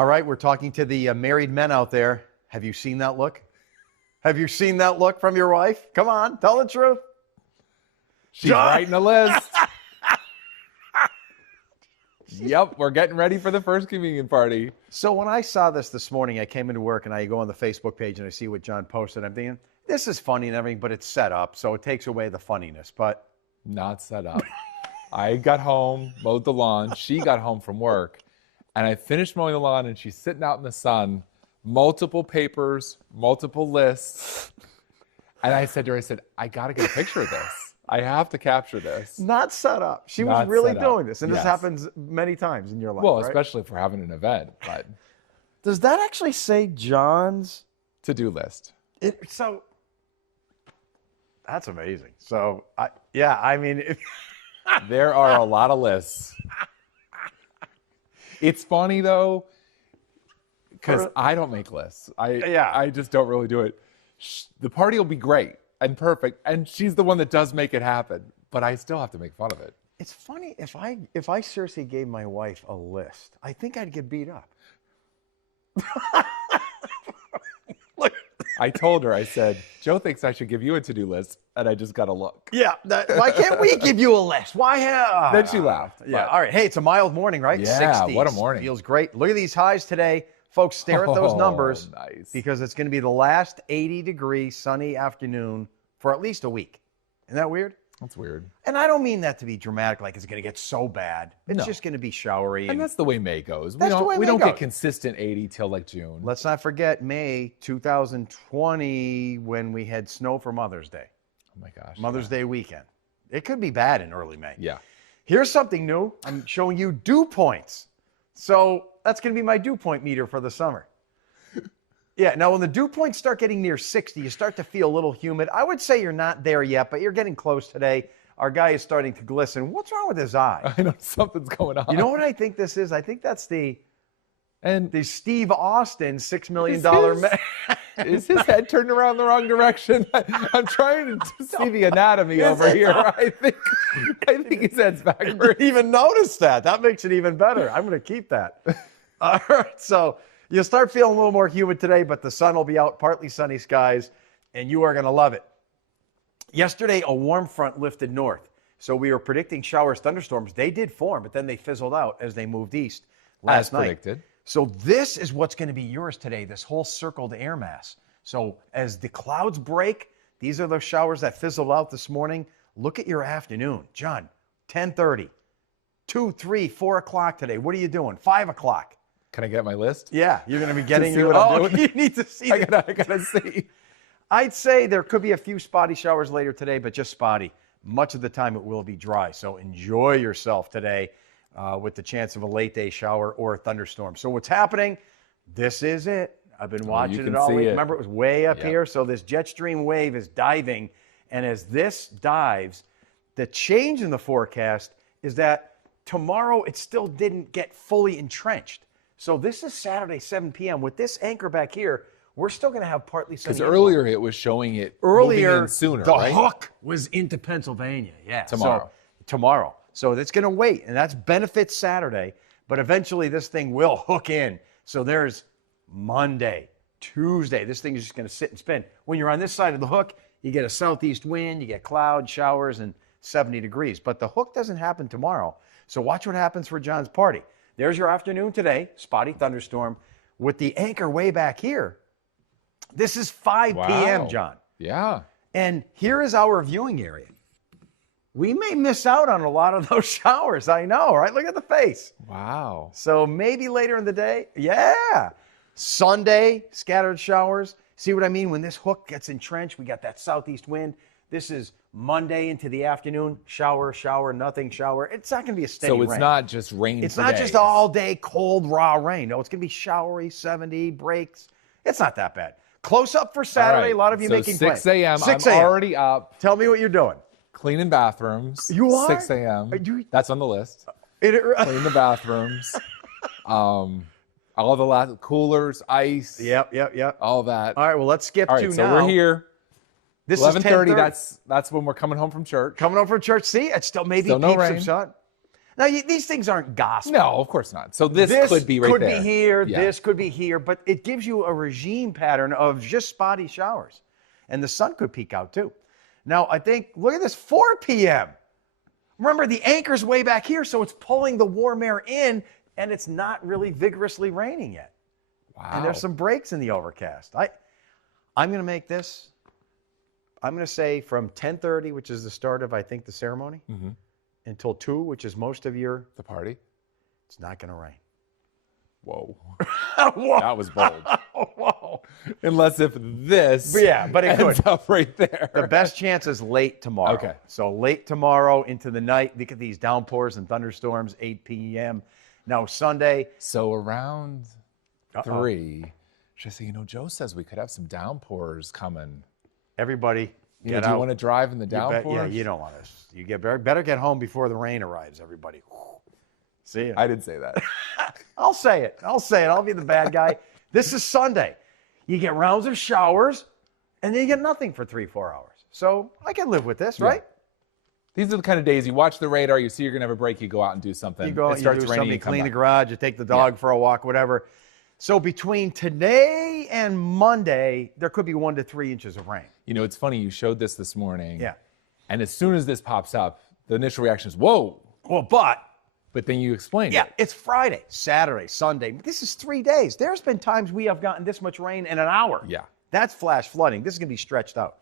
All right, we're talking to the married men out there. Have you seen that look? Have you seen that look from your wife? Come on, tell the truth. She's writing a list. Yep, we're getting ready for the first communion party. So when I saw this morning, I came into work and I go on the Facebook page and I see what John posted. I'm thinking, this is funny and everything, but it's set up, so it takes away the funniness. But not set up. I got home, mowed the lawn. She got home from work, and I finished mowing the lawn, and she's sitting out in the sun, multiple papers, multiple lists. And I said to her, I got to get a picture of this. I have to capture this. Not set up. She was really doing this, and this happens many times in your life, well, right? especially if we're having an event. But does that actually say John's to-do list? So that's amazing. So, I mean... There are a lot of lists. It's funny, though, because I don't make lists. I just don't really do it. The party will be great and perfect, and she's the one that does make it happen, but I still have to make fun of it. It's funny, if I seriously gave my wife a list, I think I'd get beat up. Look. I told her, I said, Joe thinks I should give you a to-do list, and I just got to look. Yeah, why can't we give you a list? Why? Then she laughed. Yeah, all right. Hey, it's a mild morning, right? Yeah, 60s. what a morning. Feels great. Look at these highs today. Folks, stare at those numbers. Nice. Because it's going to be the last 80-degree sunny afternoon for at least a week. Isn't that weird? That's weird. And I don't mean that to be dramatic, like it's going to get so bad. It's just going to be showery. And that's the way May goes. We don't get consistent 80 till like June. Let's not forget May 2020 when we had snow for Mother's Day. Oh my gosh. Mother's Day weekend. It could be bad in early May. Yeah. Here's something new. I'm showing you dew points. So that's going to be my dew point meter for the summer. Yeah, now when the dew points start getting near 60, you start to feel a little humid. I would say you're not there yet, but you're getting close today. Our guy is starting to glisten. What's wrong with his eye? I know something's going on. You know what I think this is? I think that's the Steve Austin $6 million man. Is his head turned around the wrong direction? I'm trying to see the anatomy over here. I think his head's backwards. I didn't even notice that. That makes it even better. I'm going to keep that. All right, so you'll start feeling a little more humid today, but the sun will be out, partly sunny skies, and you are going to love it. Yesterday, a warm front lifted north, so we were predicting showers, thunderstorms. They did form, but then they fizzled out as they moved east last night. Predicted. So this is what's going to be yours today, this whole circled air mass. So as the clouds break, these are the showers that fizzled out this morning. Look at your afternoon. John, 10:30, 2, 3, 4 o'clock today. What are you doing? 5 o'clock. Can I get my list? Yeah, you're going to be getting what I'm doing? You need to see. I gotta see. I'd say there could be a few spotty showers later today, but just spotty. Much of the time it will be dry. So enjoy yourself today with the chance of a late day shower or a thunderstorm. So what's happening? This is it. I've been watching it all week. Remember, it was way up here. So this jet stream wave is diving. And as this dives, the change in the forecast is that tomorrow it still didn't get fully entrenched. So this is Saturday, 7 p.m. With this anchor back here, we're still going to have partly sunny. Because earlier it was showing it moving in sooner, the right? hook was into Pennsylvania. Yeah. Tomorrow. Tomorrow. So it's going to wait, and that's benefits Saturday. But eventually this thing will hook in. So there's Monday, Tuesday. This thing is just going to sit and spin. When you're on this side of the hook, you get a southeast wind, you get clouds, showers, and 70 degrees. But the hook doesn't happen tomorrow. So watch what happens for John's party. There's your afternoon today, spotty thunderstorm, with the anchor way back here. This is 5 p.m., John. Yeah. And here is our viewing area. We may miss out on a lot of those showers. I know, right? Look at the face. Wow. So maybe later in the day, Sunday, scattered showers. See what I mean? When this hook gets entrenched, we got that southeast wind. This is Monday into the afternoon, shower, nothing, shower. It's not going to be a steady rain. So it's not just rain. It's not just all day cold, raw rain. No, it's going to be showery, 70, breaks. It's not that bad. Close up for Saturday. Right. A lot of you making plans. 6 a.m. 6 I'm a.m. already up. Tell me what you're doing. Cleaning bathrooms. You are? 6 a.m. That's on the list. Clean the bathrooms. All the coolers, ice. Yep. All that. All right, well, let's skip All to right, so now. we're here. This 11:30. is 10:30. That's when we're coming home from church. Coming home from church. See, it's still maybe Still no peeps rain. of sun. Now, these things aren't gospel. No, of course not. So this could be right could there. be here, Yeah. this could be here, but it gives you a regime pattern of just spotty showers. And the sun could peek out too. Now, I think, look at this, 4 p.m. Remember, the anchor's way back here, so it's pulling the warm air in, and it's not really vigorously raining yet. Wow. And there's some breaks in the overcast. I'm going to make this, I'm going to say from 10:30, which is the start of, I think, the ceremony, until 2, which is most of the party. it's not going to rain. Whoa. Whoa. That was bold. Whoa. Unless if this But it ends could. up right there. The best chance is late tomorrow. Okay. So late tomorrow into the night. Look at these downpours and thunderstorms, 8 p.m. Now Sunday. So around 3, should I say, Joe says we could have some downpours coming. Everybody, Do you want to drive in the downpours? You don't want to. You better get home before the rain arrives, everybody. See ya. I didn't say that. I'll say it. I'll be the bad guy. This is Sunday. You get rounds of showers, and then you get nothing for 3-4 hours. So I can live with this, right? These are the kind of days you watch the radar, you see you're going to have a break, you go out and do something. You go, it starts you do raining, something, you come clean the back. garage, you take the dog for a walk, whatever. So between today and Monday, there could be 1 to 3 inches of rain. It's funny, you showed this morning. Yeah. And as soon as this pops up, the initial reaction is, whoa. Well, but then you explained yeah, it. it's Friday, Saturday, Sunday. This is 3 days. There's been times we have gotten this much rain in an hour. Yeah. That's flash flooding. This is going to be stretched out.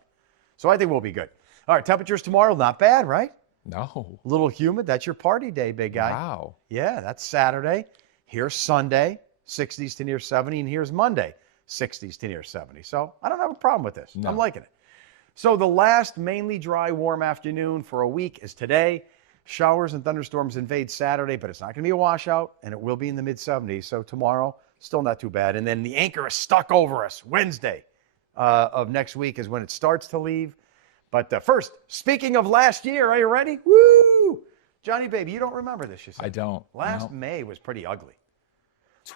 So I think we'll be good. All right, temperatures tomorrow, not bad, right? No. A little humid. That's your party day, big guy. Wow. Yeah, that's Saturday. Here's Sunday, 60s to near 70, and here's Monday, 60s to near 70. So I don't have a problem with this. No. I'm liking it. So the last mainly dry, warm afternoon for a week is today. Showers and thunderstorms invade Saturday, but it's not going to be a washout, and it will be in the mid-70s. So tomorrow, still not too bad. And then the anchor is stuck over us. Wednesday of next week is when it starts to leave. But first, speaking of last year, are you ready? Woo! Johnny, baby, you don't remember this, you said. I don't. Last May was pretty ugly.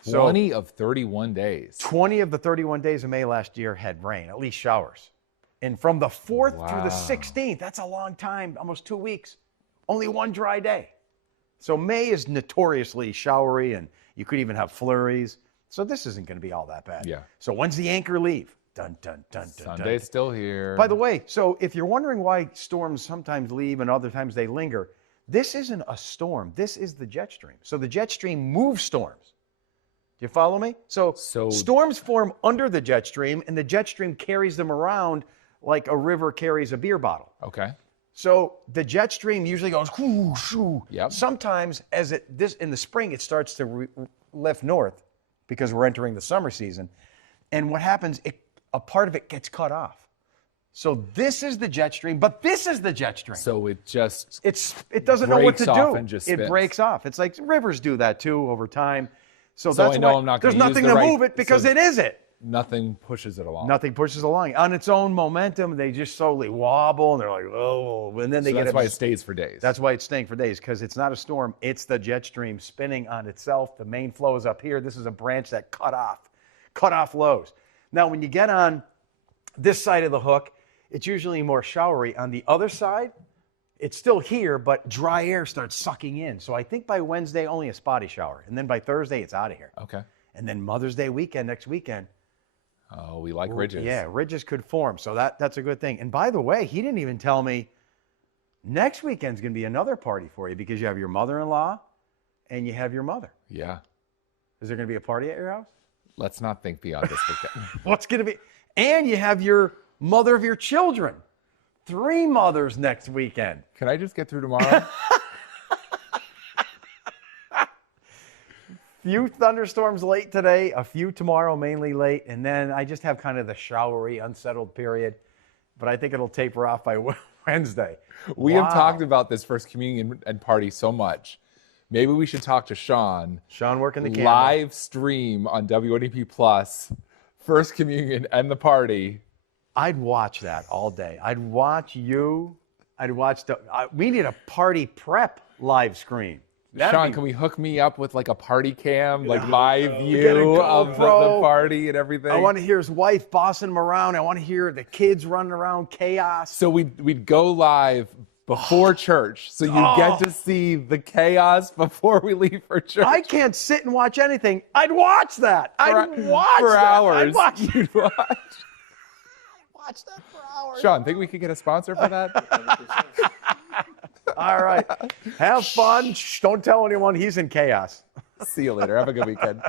20 of 31 days. 20 of the 31 days of May last year had rain, at least showers. And from the 4th through the 16th, that's a long time, almost 2 weeks. Only 1 dry day. So May is notoriously showery, and you could even have flurries. So this isn't going to be all that bad. Yeah. So when's the anchor leave? Dun, dun, dun, dun, Sunday's dun. still here. By the way, so if you're wondering why storms sometimes leave and other times they linger, this isn't a storm. This is the jet stream. So the jet stream moves storms. Do you follow me? So storms form under the jet stream, and the jet stream carries them around like a river carries a beer bottle. Okay. So the jet stream usually goes whoo, shoo. Yep. Sometimes in the spring, it starts to lift north because we're entering the summer season. And what happens, a part of it gets cut off. So this is the jet stream, but this is the jet stream. So it just it doesn't know what to breaks off do. and just It spins. breaks off. It's like rivers do that too over time. So So that's I know why I'm not there's gonna use nothing the to right- move it because so- it is it. nothing pushes it along. Nothing pushes along. On its own momentum, they just slowly wobble, and they're like, oh, and then they So get that's why it stays for days. That's why it's staying for days, because it's not a storm. It's the jet stream spinning on itself. The main flow is up here. This is a branch that cut off lows. Now, when you get on this side of the hook, it's usually more showery. On the other side, it's still here, but dry air starts sucking in. So I think by Wednesday, only a spotty shower. And then by Thursday, it's out of here. Okay. And then Mother's Day weekend, next weekend. Oh, we like ridges. Yeah, ridges could form. So that's a good thing. And by the way, he didn't even tell me next weekend's going to be another party for you because you have your mother-in-law and you have your mother. Yeah. Is there going to be a party at your house? Let's not think beyond this weekend. What's going to be? And you have your mother of your children. 3 mothers next weekend. Can I just get through tomorrow? Few thunderstorms late today, a few tomorrow, mainly late, and then I just have kind of the showery, unsettled period. But I think it'll taper off by Wednesday. We have talked about this First Communion and party so much. Maybe we should talk to Sean. Sean working the camera. Live stream on WNEP Plus, First Communion and the party. I'd watch that all day. I'd watch you. I'd watch we need a party prep live screen. Sean, can we hook me up with like a party cam, like my Get a view of the GoPro. party and everything? I want to hear his wife bossing him around. I want to hear the kids running around, chaos. So we'd go live before church. So you get to see the chaos before we leave for church. I can't sit and watch anything. I'd watch that. I'd watch for that. hours. I'd watch, You'd watch. watch that for hours. Sean, think we could get a sponsor for that? All right. Have fun. Shh, don't tell anyone he's in chaos. See you later. Have a good weekend.